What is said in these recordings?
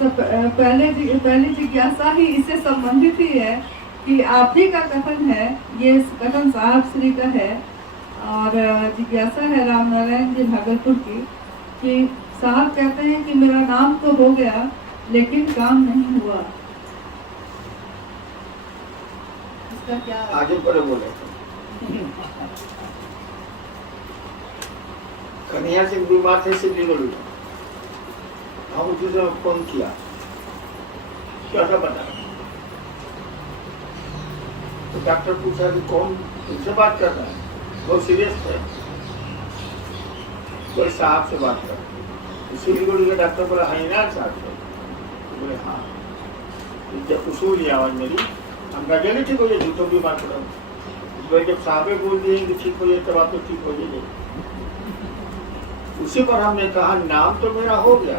पहली जिज्ञासा ही इससे संबंधित ही है कि आप ही का कथन है, ये कथन साहब श्री का है। और जिज्ञासा है रामनारायण जी भागलपुर की कि साहब कहते हैं कि मेरा नाम तो हो गया लेकिन काम नहीं हुआ, इसका क्या आगे पर बोले कन्हैया सिंह बीमार थे, सिद्धिगढ़ हम उसी से फोन किया, क्या था पता, तो डॉक्टर पूछा कि कौन उनसे बात कर रहा है, बहुत सीरियस थे, कोई साहब से बात कर, सिलीगुड़ी के डॉक्टर बोला हैनान साहब से, बोले हाँ, जब उसूल आवाज मेरी हम गजल ठीक हो जाए, झूठों की बात करो, जब साहबे बोल दिए कि ठीक हो जाए तब आप तो ठीक हो जाए। उसी पर हमने कहा नाम तो मेरा हो गया,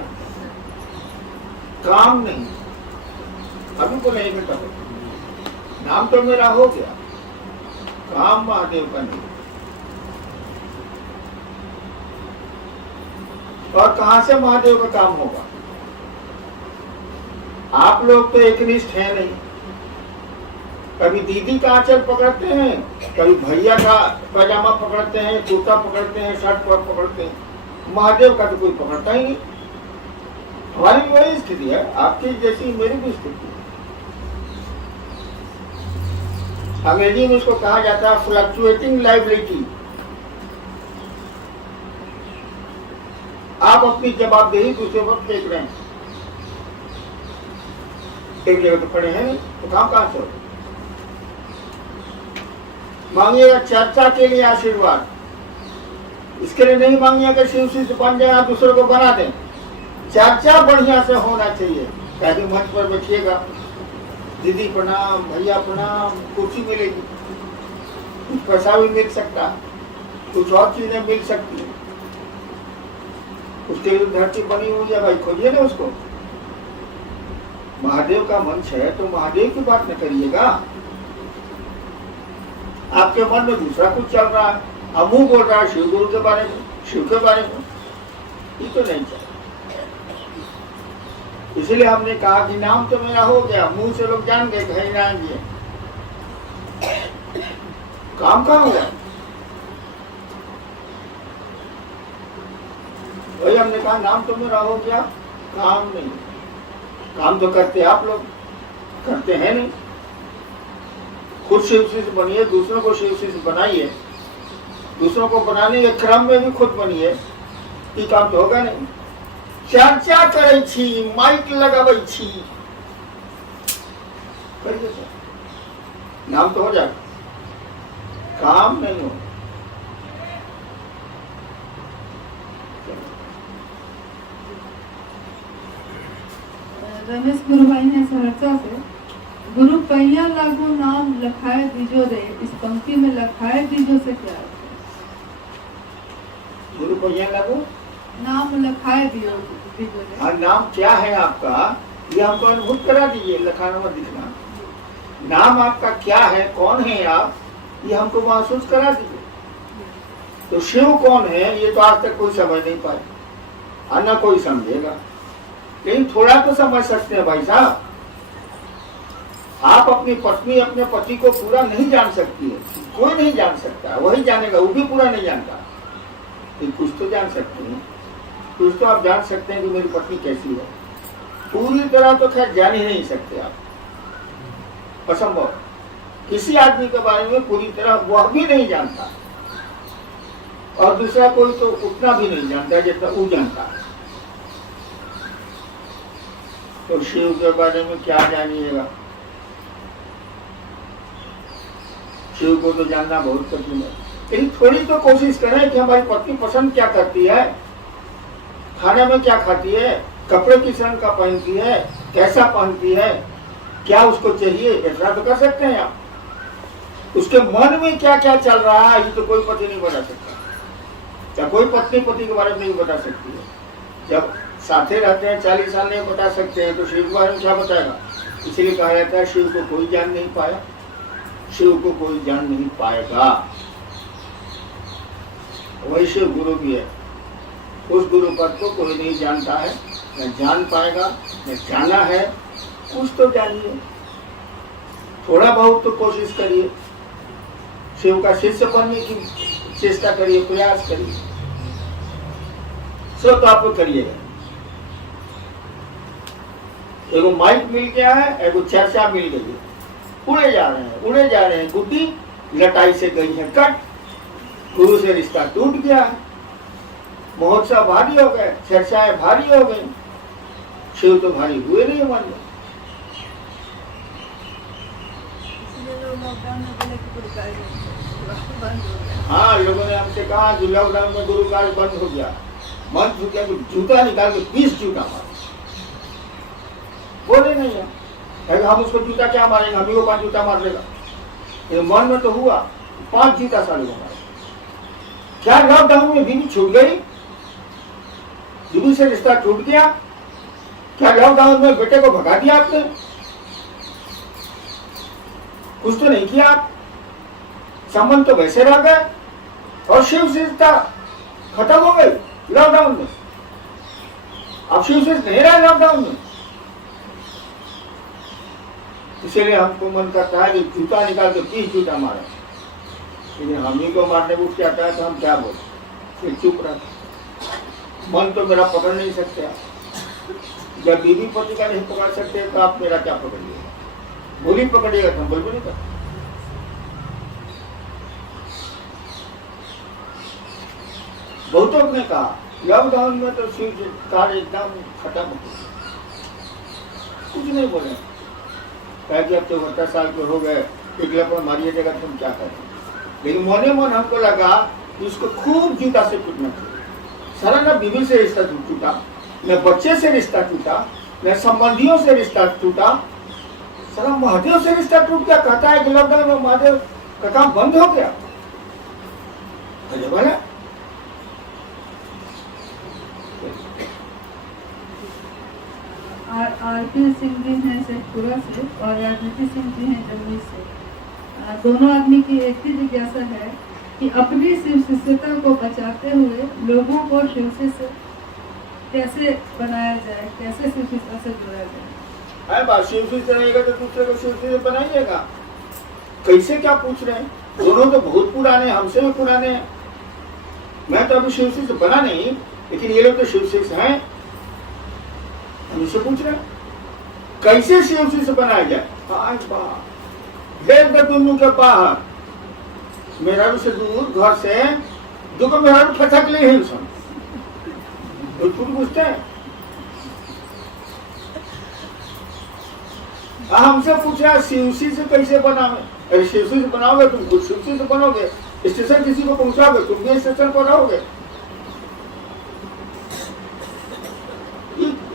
काम नहीं, अभी को नहीं बेटा, नाम तो मेरा हो गया, काम महादेव का नहीं। और कहां से महादेव का काम होगा? आप लोग तो एकनिष्ठ हैं नहीं, कभी दीदी का आंचल पकड़ते हैं, कभी भैया का पैजामा पकड़ते हैं, कुर्ता पकड़ते हैं, शर्ट पकड़ते हैं, महादेव का तो कोई पकड़ता ही नहीं। हमारी भी वही स्थिति है, आपकी जैसी मेरी भी स्थिति है। अंग्रेजी में इसको कहा जाता है फ्लक्चुएटिंग लायबिलिटी। आप अपनी जवाबदेही दूसरे वक्त फेंक रहे हैं, एक जगह तो खड़े हैं तो काम कहां से हो? मांगिएगा चर्चा के लिए आशीर्वाद, इसके लिए नहीं मांगिएगा कि शिव से बन जाए, आप दूसरों को बना दें। चर्चा बढ़िया से होना चाहिए, कहीं मंच पर बैठिएगा, दीदी प्रणाम, भैया प्रणाम, कुर्सी मिलेगी, कुछ पैसा भी मिल सकता, कुछ और चीजें मिल सकती है, उसके लिए धरती बनी हुई है भाई, खोजिए ना उसको। महादेव का मंच है तो महादेव की बात न करिएगा, आपके मन में दूसरा कुछ चल रहा है, अब मुंह बोल रहा है शिव गुरु के बारे में, शिव के बारे में, ये तो नहीं चाहिए। इसलिए हमने कहा कि नाम तो मेरा हो गया, मुंह से लोग जान गए कि नाम जी, काम कहाँ हुआ? वही हमने कहा नाम तो मेरा हो गया, काम नहीं। काम तो करते आप लोग, करते हैं नहीं। खुद शिव शिष्य बनिए, दूसरों को शिव शिष्य बनाइए, दूसरों को बनाने के क्रम में भी खुद बनिए, ये काम तो होगा नहीं। चर्चा करे छी, माइक लगावे छी, करिए सर, नाम तो हो जाए, काम नहीं हो। रमेश गुरु भाई ने सहरसा से, गुरु पैया लागू नाम लखाए दीजो रे, इस पंक्ति में लखाए दीजो से क्या है? गुरु पैया लागू नाम लखाए दीजो रे। और नाम क्या है आपका, ये हमको अनुभूत करा दीजिए, लखाना मत दिखना। नाम आपका क्या है, कौन है आप, ये हमको महसूस करा दीजिए। तो शिव कौन है ये तो आज तक कोई समझ नहीं पाए, और न कोई समझेगा, लेकिन थोड़ा तो समझ सकते हैं भाई साहब। आप अपनी पत्नी अपने पति को पूरा नहीं जान सकती है, कोई नहीं जान सकता, वही जानेगा, वो भी पूरा नहीं जानता, तो कुछ तो जान सकते हैं, कुछ तो आप जान सकते हैं कि मेरी पत्नी कैसी है। पूरी तरह तो खैर जान ही नहीं सकते आप, असंभव। किसी आदमी के बारे में पूरी तरह वह भी नहीं जानता, और दूसरा कोई तो उतना भी नहीं जानता जितना वो जानता है। तो शिव के बारे में क्या जानिएगा, शिव को तो जानना बहुत कठिन है। लेकिन थोड़ी तो कोशिश करें कि हमारी पत्नी पसंद क्या करती है, खाने में क्या खाती है, कपड़े किस रंग का पहनती है, कैसा पहनती है, क्या उसको चाहिए, ऐसा तो कर सकते हैं आप। उसके मन में क्या क्या चल रहा है ये तो कोई पति नहीं बता सकता, या कोई पत्नी पति के बारे में नहीं बता सकती है। जब साथे रहते हैं 40 साल नहीं बता सकते हैं तो शिव के बारे में क्या बताएगा। इसलिए कहा जाता है शिव को कोई जान नहीं पाया, शिव को कोई जान नहीं पाएगा। वही शिव गुरु भी है, उस गुरु पद को कोई नहीं जानता है, न जान पाएगा, न जाना है। कुछ तो जानिए, थोड़ा बहुत तो कोशिश करिए, शिव का शिष्य बनने की चेष्टा करिए, प्रयास करिए, सब तो आपको करिएगा। एगो माइक मिल गया है, एगो चर्चा मिल गई है, उड़े जा रहे हैं, उड़े जा रहे हैं, गुड्डी लटाई से गई है कट, गुरु से रिश्ता टूट गया है, महोत्सव भारी हो गए, चर्चाएं भारी हो गई, शिव तो भारी हुए नहीं मन में। हाँ, लोगों ने हमसे कहा कि लॉकडाउन में गुरु कार्य बंद हो गया, मन चुके जूता निकाल के 20 जूता मारे, बोले नहीं है, हम उसको जूता क्या मारेंगे, हम ही को 5 जूता मार लेगा। ये मन में तो हुआ 5 जूता साले को मारे। क्या लॉकडाउन में बीवी छूट गई, बीवी से रिश्ता टूट गया? क्या लॉकडाउन में बेटे को भगा दिया आपने? कुछ तो नहीं किया आप, संबंध तो वैसे रह गए और शिव से रिश्ता खत्म हो गई लॉकडाउन में। अब शिव से नहीं रहा लॉकडाउन में, इसीलिए हमको मन करता है कि जूता निकाल के 20 जूता मारे, लेकिन हम ही को मारने को क्या आता है तो हम क्या बोले, फिर चुप रहे। मन तो मेरा पकड़ नहीं सकते आप, जब बीवी पति का नहीं पकड़ सकते तो आप मेरा क्या पकड़िएगा? बोली पकड़िएगा तो हम बोल नहीं करते। बहुतों ने कहा लॉकडाउन में तो शिव कार्य एकदम खत्म हो गया, कुछ नहीं बोले, कहा कि अब तो 70 साल के हो गए, पिघला पर मारिए देगा तुम क्या करें। लेकिन मोने मन हमको लगा कि उसको खूब जूता से टूटना चाहिए। सारा न बीवी से रिश्ता टूटा, न बच्चे से रिश्ता टूटा, न संबंधियों से रिश्ता टूटा, सारा महादेव से रिश्ता टूट गया। कहता है कि लॉकडाउन में महादेव का काम बंद हो गया। बोले आरपी सिंह जी हैं शेखपुरा से और राजनीति सिंह जी हैं जमुई से। दोनों आदमी की एक ही जिज्ञासा है कि अपनी शिव शिष्यता को बचाते हुए लोगों को शिव से कैसे बनाया जाए, कैसे शिव शिष्यता से जोड़ा जाए। बात शिव शिष्य रहेगा तो दूसरे को शिव शिष्य बनाइएगा। कैसे क्या पूछ रहे हैं? दोनों तो बहुत पुराने, हमसे भी पुराने हैं। मैं तो अभी शिव शिष्य बना नहीं, लेकिन ये लोग तो शिव शिष्य हैं। हम इससे पूछ रहे हैं कैसे शिव शिष्य बनाया जाए। दोनों के बाहर मेरा से दूर घर से दुगो मेरा फटक ले ही सुन पूछते हैं। हमसे पूछ रहा शिवसी से कैसे बनावे। अरे शिवसी से बनाओगे तुम खुद शिवसी से बनोगे, स्टेशन किसी को पहुंचाओगे तुम भी स्टेशन पर रहोगे,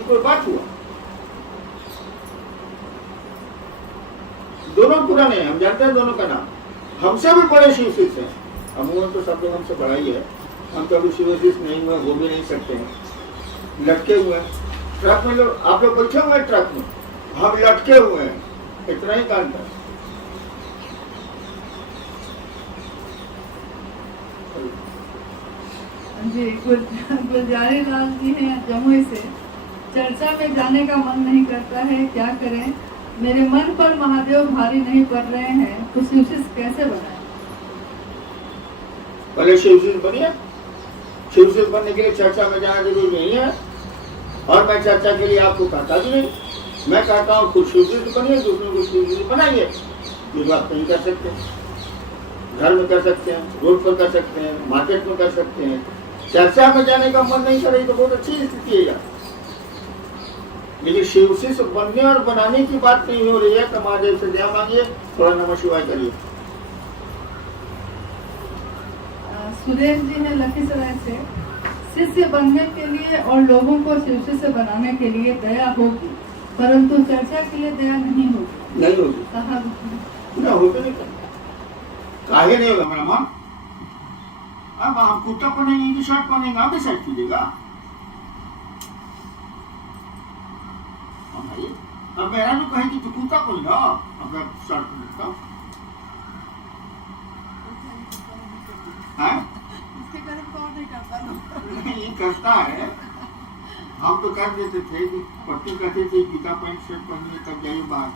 कोई बात हुआ? दोनों पुराने हैं, हम जानते हैं दोनों का नाम। हमसे भी बड़े शिव शिष्य हैं। हम तो सब लोग हमसे बड़ा ही है। हम तो अभी शिव शिष्य नहीं हुए, वो भी नहीं सकते हैं। लटके हुए हैं ट्रक में, लोग आप लोग बैठे हुए हैं ट्रक में, हम लटके हुए हैं, इतना ही काम था। जी गुलजारी लाल जी हैं जमुई से। चर्चा में जाने का मन नहीं करता है, क्या करें? मेरे मन पर महादेव भारी नहीं पड़ रहे हैं, तो शिव शिष्य कैसे बनाए? पहले शिव शिष्य बनिए। शिव शिष्य बनने के लिए चर्चा में जाना जरूरी नहीं है, और मैं चर्चा के लिए आपको कहता भी नहीं। मैं कहता हूँ खुद शिव शिष्य बनिए, दूसरों को शिव शिष्य बनाइए। ये बात नहीं कर सकते, घर में कर सकते हैं, रोड पर कर सकते हैं, मार्केट में कर सकते हैं। चर्चा में जाने का मन नहीं करे तो बहुत अच्छी स्थिति है। लेकिन शिव शिष्य बनने और बनाने की बात नहीं हो रही है। तो महादेव से दया मांगिए, थोड़ा नमः शिवाय करिए। सुरेश जी हैं लखीसराय से। शिष्य बनने के लिए और लोगों को शिव शिष्य बनाने के लिए दया होगी, परंतु चर्चा के लिए दया नहीं होगी। नहीं होगी, कहा पूरा होगा नहीं। काहे नहीं होगा मेरा मन? अब हम कुर्ता पहनेंगे कि शर्ट पहनेंगे, आप डिसाइड कीजिएगा। अब मेरा जो कहे कि तू कुर्ता पहन लो, अब मैं शर्ट पहन लेता हूँ। ये करता है, हम तो कर देते थे कि पट्टी कहते थे गीता पैंट शर्ट पहनिए तब जाइए बाहर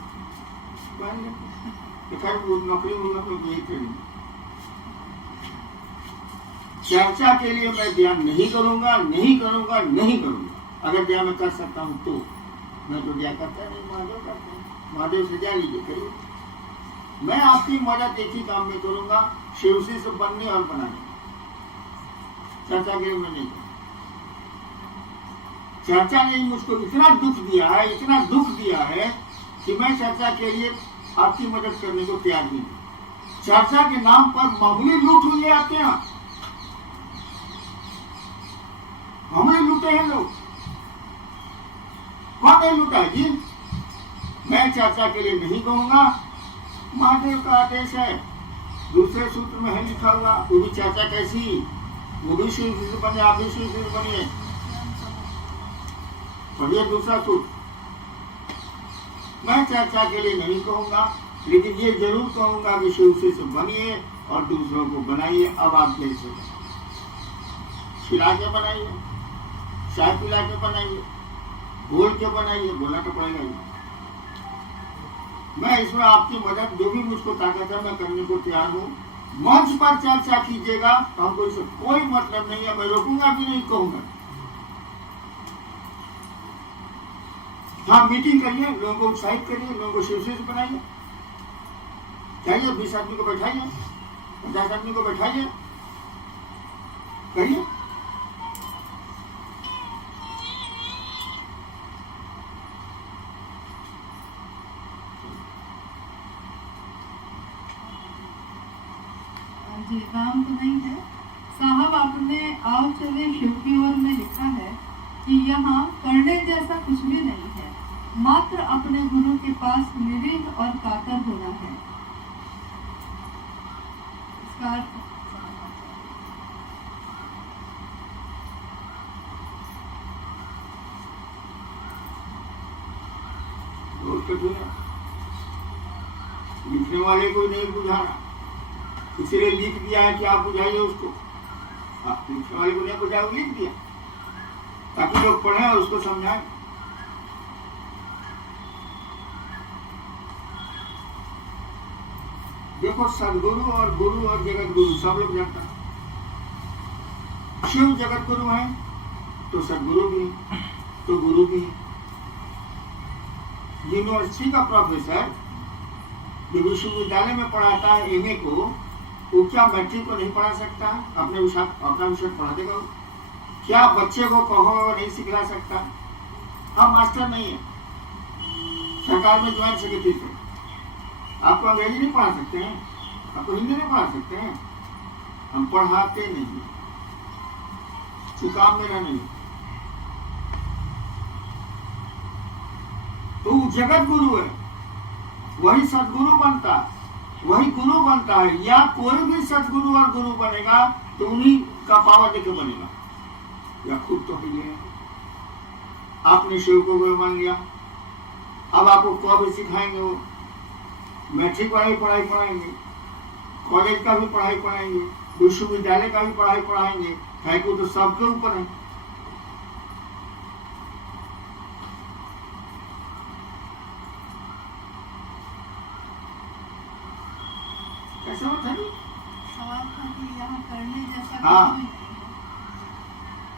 पहन लेते। खैर वो नौकरी होगा तो यही करेंगे। चर्चा के लिए मैं ध्यान नहीं करूंगा, नहीं करूंगा, नहीं करूंगा। अगर ध्यान मैं कर सकता हूं तो मैं तो क्या करता नहीं, महादेव करते हैं। महादेव से जा लीजिए करिए। मैं आपकी मदद एक ही काम में करूंगा, शिवसी से बनने और बनाने। चर्चा के लिए मैं नहीं करूंगा। चर्चा ने मुझको इतना दुख दिया है, इतना दुख दिया है कि मैं चर्चा के लिए आपकी मदद करने को तैयार नहीं हूं। चर्चा के नाम पर मामूली लूट हुई है आपके यहाँ, मामूली लूटे हैं लोग। कौन नहीं लूटा है जी? मैं चर्चा के लिए नहीं कहूंगा। महादेव का आदेश है, दूसरे सूत्र में है लिखा हुआ, वो भी चर्चा कैसी, वो भी शिव से बने, आप भी शिव से बनिए। पढ़िए दूसरा सूत्र। मैं चर्चा के लिए नहीं कहूंगा, लेकिन ये जरूर कहूंगा कि शिव से बनिए और दूसरों को बनाइए। अब आप जैसे खिला के बनाइए, चाय पिला के बनाइए, बोल के बनाइए, बोलना तो पड़ेगा ही। मैं इसमें आपकी मदद जो भी मुझको ताकत है मैं करने को तैयार हूँ। मंच पर चर्चा कीजिएगा, हमको इससे कोई मतलब नहीं है। मैं रोकूंगा भी नहीं, कहूंगा। हाँ, मीटिंग करिए, लोगों को उत्साहित करिए, लोगों को शिव से बनाइए। चाहिए 20 आदमी को बैठाइए, 50 आदमी को बैठाइए, करिए। जी, नाम तो नहीं है साहब। आपने आओ चले शिव की ओर में लिखा है कि यहाँ करने जैसा कुछ भी नहीं है, मात्र अपने गुरु के पास निरीह और कातर होना है। इसका अर्थ लिखने वाले को नहीं बुझाना, इसलिए लिख दिया है कि आप बुझाइए उसको। आप लिखने वाले को नहीं बुझाया, वो लिख दिया ताकि लोग पढ़े और उसको समझाएं। देखो, सदगुरु और गुरु और जगत गुरु सब लोग जानता है। शिव जगत गुरु है तो सदगुरु भी है, तो गुरु भी है। यूनिवर्सिटी का प्रोफेसर जो विश्वविद्यालय में पढ़ाता है एमए को, वो क्या मैट्रिक को नहीं पढ़ा सकता? अपना विषय पढ़ा देगा वो? क्या बच्चे को कहो नहीं सिखला सकता? हाँ, मास्टर नहीं है, सरकार में ज्वाइंट सेक्रेटरी थे। आपको अंग्रेजी नहीं पढ़ा सकते हैं, आपको हिंदी नहीं पढ़ा सकते हैं। हम पढ़ाते नहीं, काम मेरा नहीं। तो जगत गुरु है, वही सदगुरु बनता है, वही गुरु बनता है। या कोई भी सदगुरु और गुरु बनेगा तो उन्हीं का पावर देके बनेगा, या खुद तो ही है। आपने शिव को गुरु मान लिया, अब आपको कब सिखाएंगे? वो मैट्रिक वाली पढ़ाई पढ़ाएंगे, कॉलेज का भी पढ़ाई पढ़ाएंगे, विश्वविद्यालय का भी पढ़ाई पढ़ाएंगे। को तो सबके ऊपर है। कैसे होता है? सवाल था कि यहाँ करने जैसा हाँ। कुछ भी नहीं है।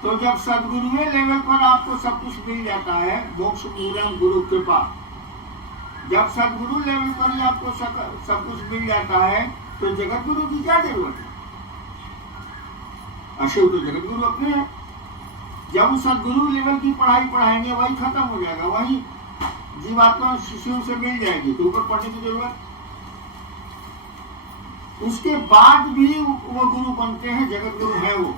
तो जब सदगुरुए लेवल पर आपको सब कुछ मिल जाता है, मोक्ष पूरम गुरु कृपा, जब सदगुरु लेवल पर ही आपको सब कुछ मिल जाता है तो जगत गुरु की क्या जरूरत है? अशिव तो जगत गुरु अपने हैं। जब सदगुरु लेवल की पढ़ाई पढ़ाएंगे वही खत्म हो जाएगा, वही जीवात्मा शिशु से मिल जाएगी, तो ऊपर पढ़ने की जरूरत। उसके बाद भी वो गुरु बनते हैं, जगत गुरु है वो।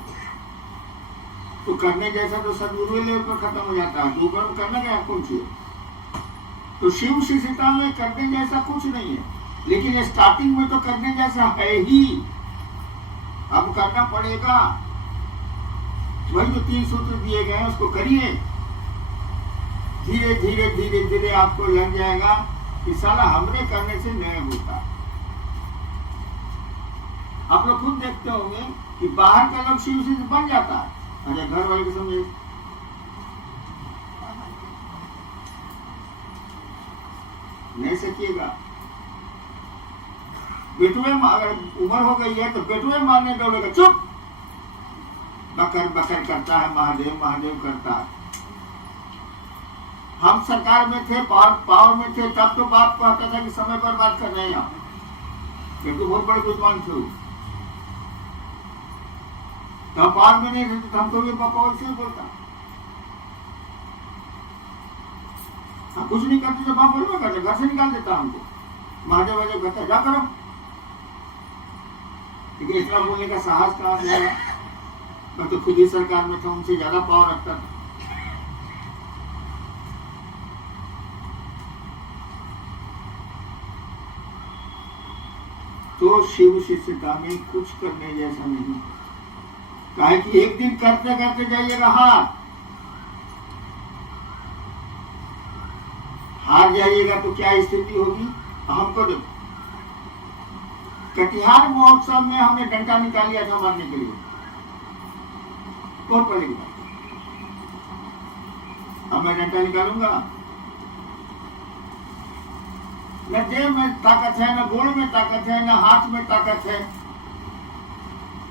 तो करने जैसा तो सदगुरु लेवल पर खत्म हो जाता है, तो ऊपर करने का कौन चाहिए? तो शिव शिष्यता में करने जैसा कुछ नहीं है, लेकिन स्टार्टिंग में तो करने जैसा है ही। अब करना पड़ेगा, वही जो 3 सूत्र दिए गए हैं उसको करिए। धीरे धीरे धीरे धीरे आपको लग जाएगा कि साला हमने करने से नहीं होता। आप लोग खुद देखते होंगे कि बाहर का लोग शिव से बन जाता है, अरे घर वाले को समझे नहीं सकिएगा। बेटुए अगर उम्र हो गई है तो बेटुए मारने दौड़ेगा, चुप, बकर बकर करता है, महादेव महादेव करता है। हम सरकार में थे, पावर में थे, तब तो बाप कहता था कि समय पर बात कर रहे हैं आप, क्योंकि बहुत बड़े विद्वान थे। तो पावर में नहीं रहते, हमको ये पापा वैसे बोलता, हम कुछ नहीं करते तो बाप बोलना करते, घर से निकाल देता हमको, महादेव वादेव कहता जा करो। लेकिन इतना बोलने का साहस कहाँ से आया? मैं तो खुद ही सरकार में था, उनसे ज्यादा पावर रखता था। तो शिव शिष्यता में कुछ करने जैसा नहीं, काहे कि एक दिन करते करते जाइएगा हार जाइएगा तो क्या स्थिति होगी हमको देखो। कटिहार महोत्सव में हमने डंडा निकाल लिया था मारने के लिए, बहुत पहले की बात। अब मैं डंडा निकालूंगा, न देह में ताकत है, न गोड़ में ताकत है, न हाथ में ताकत है।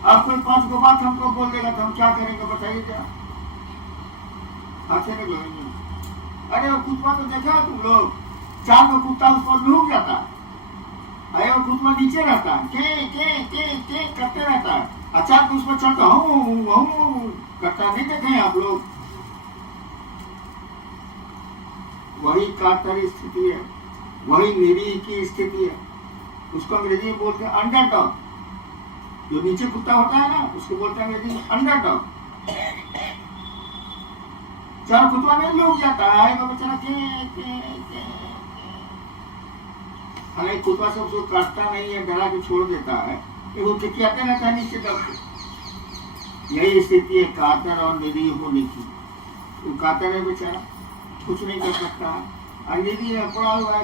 अब कोई 5 गो बात हमको बोल देगा तो हम क्या करेंगे बताइए क्या? हाथ से नहीं बोलेंगे। अरे वो कुत्ता तो देखा तुम लोग, 4 गो कुत्ता उस पर लूट जाता है, अरे वो कुत्ता नीचे रहता है, के करते रहता है, अचानक उस पर चढ़ता हूँ करता, नहीं देखे आप लोग? वही कातर स्थिति है, वही निरीह की स्थिति है। उसको अंग्रेजी में बोलते हैं अंडरडॉग। जो नीचे कुत्ता होता है ना, उसको बोलते हैं अंग्रेजी में अंडरडॉग। चार कुत्ता नहीं लूट जाता है, वो बेचारा हालांकि कुत्ता से उसको काटता नहीं है, डरा के छोड़ देता है, वो चिकियाते रहता है नीचे दब के। यही स्थिति है कातर और निरीह होने की। वो कातर है बेचारा, कुछ नहीं कर सकता है, अंग्रेजी है, पड़ा हुआ है,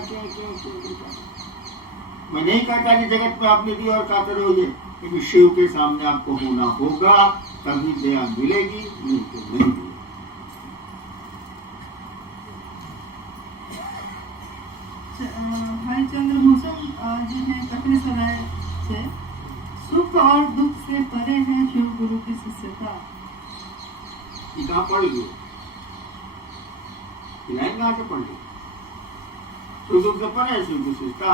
मैं नहीं कहता कि जगत में आप निरीह और कातर होइए, लेकिन शिव के सामने आपको होना होगा, तभी दया मिलेगी, नहीं तो नहीं मिलेगी। भाई चंद्रभूषण जी ने कटनी सराय से, सुख और दुख से परे है शिव गुरु की शिष्यता। कहाँ पढ़ेगी? लाइन कहाँ से पढ़ेगी? सुख दुख से परे है शिव की शिष्यता।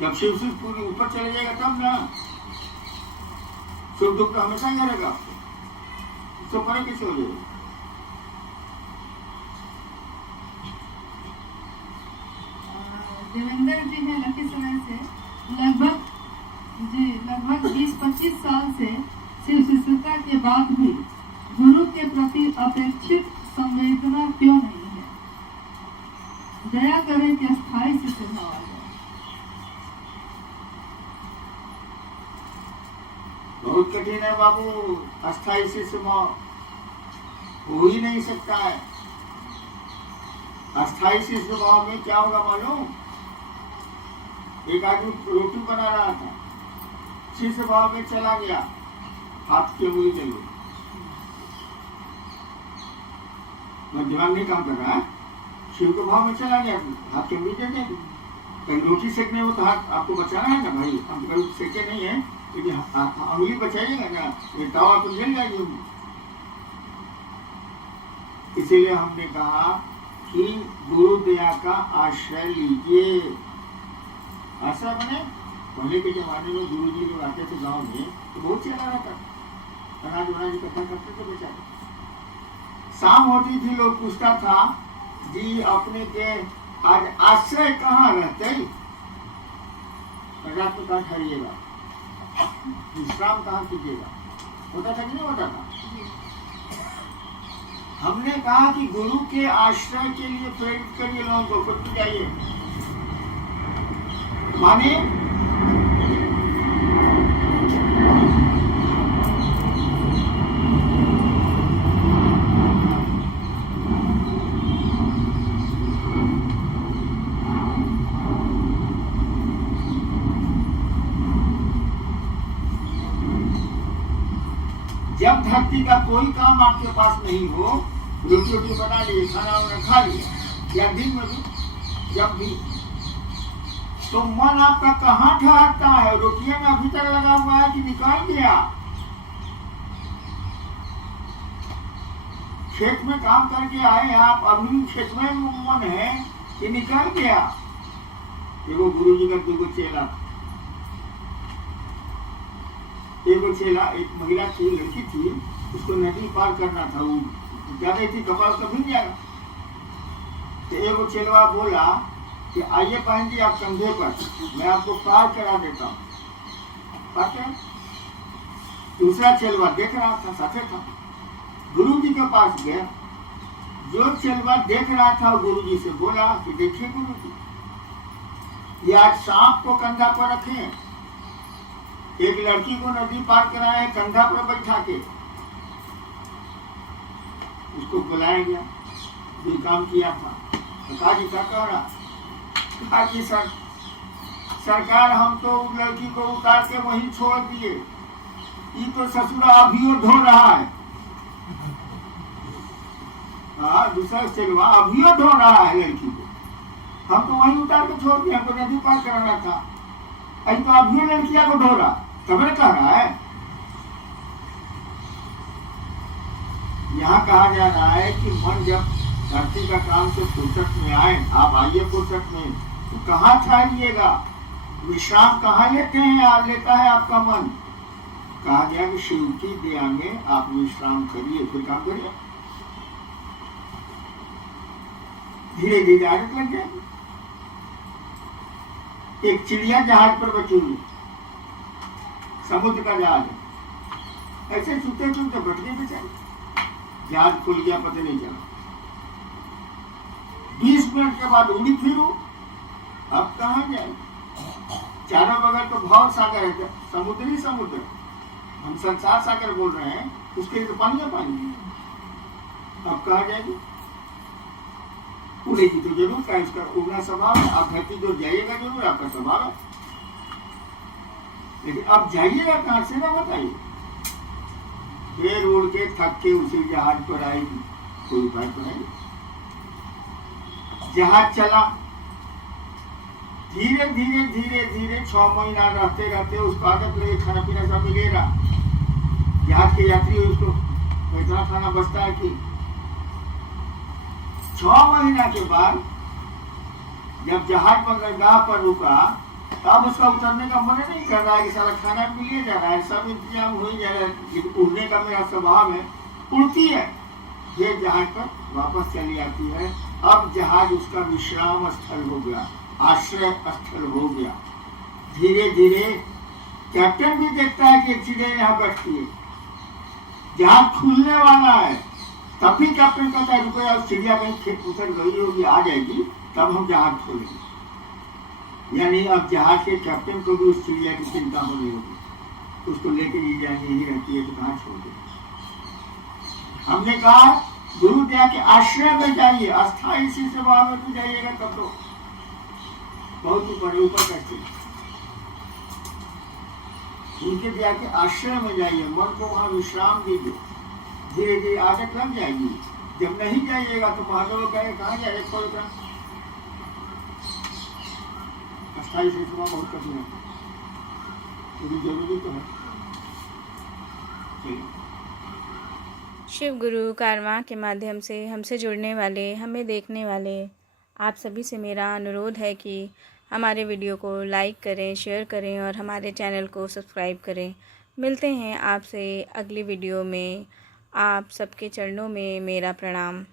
जब शिव से पूरी ऊपर चले जाएगा तब ना, सुख दुख तो हमेशा ही रहेगा आपको, उससे परे कैसे हो जाएगा? देवेंद्र जी है लखीसराय से, लगभग 20-25 साल से शिव शिष्यता के बाद भी गुरु के प्रति अपेक्षित संवेदना क्यों नहीं है? दया करें कि अस्थायी शिष्य भाव आ जाए। बहुत कठिन है बाबू, अस्थायी शिष्य भाव हो ही नहीं सकता है। अस्थायी शिष्य भाव में क्या होगा मालूम? एक आदमी रोटी बना रहा था, शिष्य भाव में चला गया, हाथ की उंगली दे लो, दिमाग नहीं काम कर रहा है, शिव के भाव में चला गया, हाथ की उंगली दे दे। कहीं रोटी सेकने हो तो हाथ आपको बचाना है ना भाई, हम तो कभी सेके नहीं है, लेकिन उंगली बचाइएगा ना, ये तवा तो जल जाएगी उंगली। इसीलिए हमने कहा कि गुरु दया का आश्रय लीजिए। आशा बने, पहले के जमाने में गुरु जी लोग आते थे गांव में तो बहुत चला रहता, अनाज वनाज इकट्ठा करते थे बेचारे। शाम होती थी, लोग पूछता था जी अपने के आज आश्रय कहाँ रहते, रात में कहाँ ठहरिएगा, विश्राम कहाँ कीजिएगा, होता था कि नहीं होता था? हमने कहा कि गुरु के आश्रय के लिए प्रेरित करिए लोगों को, खुद जाइए। माने जब धरती का कोई काम आपके पास नहीं हो, रोटी रोटी बना लिए, खाना वाना खा लिया, या दिन में भी जब भी, तो मन आपका कहाँ ठहरता है? रोटियां में अभी तक लगा हुआ है कि निकाल गया? खेत में काम करके आए आप, अभी खेत में मन है कि निकाल गया? एगो गुरु जी का दूगो चेला, एक महिला थी, लड़की थी, उसको नदी पार करना था, वो ज्यादा थी कपड़ा उसका भीग जाएगा। तो एगो चेलवा बोला कि आइए बहन जी आप कंधे पर, मैं आपको पार करा देता हूँ। दूसरा चेलवा देख रहा था, साथे था, गुरु जी के पास गया। जो चेलवा देख रहा था गुरु जी से बोला कि देखिए गुरु जी, ये आज सांप को कंधा पर रखे, एक लड़की को नदी पार कराए कंधा पर बैठा के, उसको बुलाया गया, ये काम किया था। कहा जी क्या कह रहा? कहा जी सरकार हम तो लड़की को उतार के वहीं छोड़ दिए, ये तो ससुरा अभी धो रहा है। हाँ, दूसरा चलवा अभी धो रहा है लड़की को, हम तो वहीं उतार के छोड़ दिए, हमको नदी पार कराना था, अभी तो अभी लड़किया को धो रहा, खबर कह रहा है। यहाँ कहा जा रहा है कि मन जब धरती का काम से फुर्सत में आए, आप आइए फुर्सत में, तो कहाँ ठहरिएगा? विश्राम कहाँ लेते हैं? आप लेता है आपका मन। कहा गया कि शिव की दया में आप विश्राम करिए, कोई काम करिए, धीरे धीरे आदत लग जाएगी। एक चिड़िया जहाज पर बची हुई, समुद्र का जहाज है, ऐसे चुपते चुपते बैठ गए बेचारे, जहाज खुल गया, पता नहीं चला। 20 मिनट के बाद उड़ी फिरू, अब कहाँ जाए? चारों बगल तो भाव सागर है, समुद्री समुद्र, हम संसार सागर बोल रहे हैं, उसके लिए तो पानी है पानी, अब कहाँ जाएगी? उड़ेगी तो जरूर, का इसका उड़ना स्वभाव है, आप धरती जो जाइएगा जरूर, आपका स्वभाव है, लेकिन अब जाइएगा कहाँ से ना बताइए? फिर उड़ के थक के उसी जहाज पर आएगी, कोई उपाय तो नहीं। जहाज चला, धीरे धीरे धीरे धीरे 6 महीना रहते रहते उसको आदत लगे, खाना पीना सब मिलेगा, जहाज के यात्री उसको इतना खाना बचता है कि 6 महीना के बाद जब जहाज बंदरगाह पर रुका, तब उसका उतरने का मन नहीं कर रहा है कि सारा खाना मिले जा रहा है, सब इंतजाम हो ही जा रहा है, उड़ने का मेरा स्वभाव है, उड़ती है, ये जहाज पर वापस चली आती है। अब जहाज उसका विश्राम स्थल हो गया, आश्रय स्थल हो गया। धीरे धीरे कैप्टन भी देखता है कि चिड़िया यहाँ बैठती है, जहाज खुलने वाला है, तब भी कैप्टन कहता है रुको यार, चिड़िया कहीं खेत उतर गई होगी, आ जाएगी तब हम जहाज खोलेंगे। यानी अब जहाज के कैप्टन को भी उस चिड़िया की चिंता हो रही होगी, उसको लेके ही जाएंगे, यही रहती है तो कहाँ छोड़ देंगे। हमने कहा गुरु दया के आश्रय में जाइए, अस्थायी इसी सेवा में तो जाइएगा तब तो बहुत ऊपर ऊपर करते, उनके दया के आश्रय में जाइए, मन को वहां विश्राम दीजिए, धीरे धीरे आदत लग जाएगी। जब नहीं जाइएगा तो महादेव कहे कहाँ जाए, अस्थायी सेवा बहुत कठिन है, लेकिन जरूरी तो है। शिव गुरु कारवां के माध्यम से हमसे जुड़ने वाले, हमें देखने वाले आप सभी से मेरा अनुरोध है कि हमारे वीडियो को लाइक करें, शेयर करें और हमारे चैनल को सब्सक्राइब करें। मिलते हैं आपसे अगली वीडियो में। आप सबके चरणों में मेरा प्रणाम।